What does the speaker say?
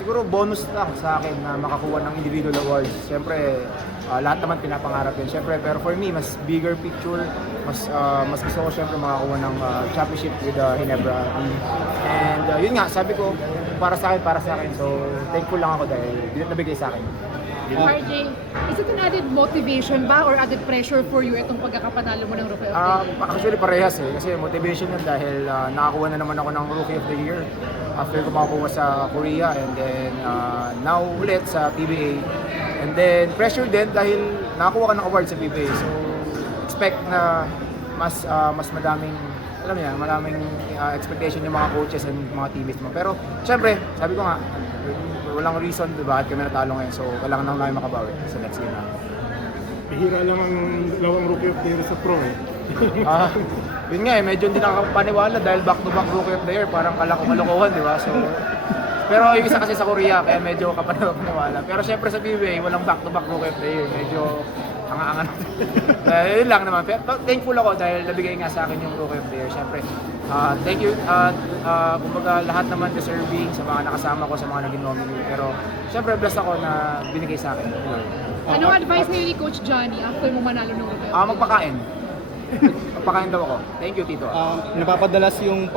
siguro bonus lang sa akin na makakuha ng individual awards. Siyempre, lahat naman pinapangarap yun. Siyempre, pero for me, mas bigger picture, mas gusto ko siyempre makakuha ng championship with Ginebra team. And yun nga, sabi ko, para sa akin. So, thankful lang ako dahil nabigay sa akin. RJ, is it an added motivation ba or added pressure for you itong pagkakapanalo mo ng Rookie of the Year? Actually parehas kasi motivation yun dahil nakakuha na naman ako ng Rookie of the Year after ko makakuha sa Korea and then now ulit sa PBA. And then pressure din dahil nakakuha ka ng award sa PBA. So expect na mas madaming maraming expectation yung mga coaches and mga teammates mo. Pero syempre, sabi ko nga, walang reason bakit kami natalo ngayon. So kailangan lang namin makabawi sa next game na. Hira lang ang dalawang Rookie of the Year sa pro eh. Yun nga medyo hindi nakakapaniwala dahil back-to-back Rookie of the Year, parang kalokohan, di ba? So, pero yung isa kasi sa Korea, kaya medyo kapaniwala. Pero syempre sa PBA, walang back-to-back Rookie of the Year. Medyo angan-angan. Yun lang naman. Pero thankful ako dahil nabigay nga sa akin yung Rookie of the Year. Syempre, thank you. Kumbaga lahat naman deserving sa mga nakasama ko, sa mga naging nominee. Pero syempre, blessed ako na binigay sa akin. Anong advice ngayon ni Coach Johnny after mo manalo ng Rookie of the Year? Magpakain. Magpakain daw ako. Thank you, Tito. Napapadalas yung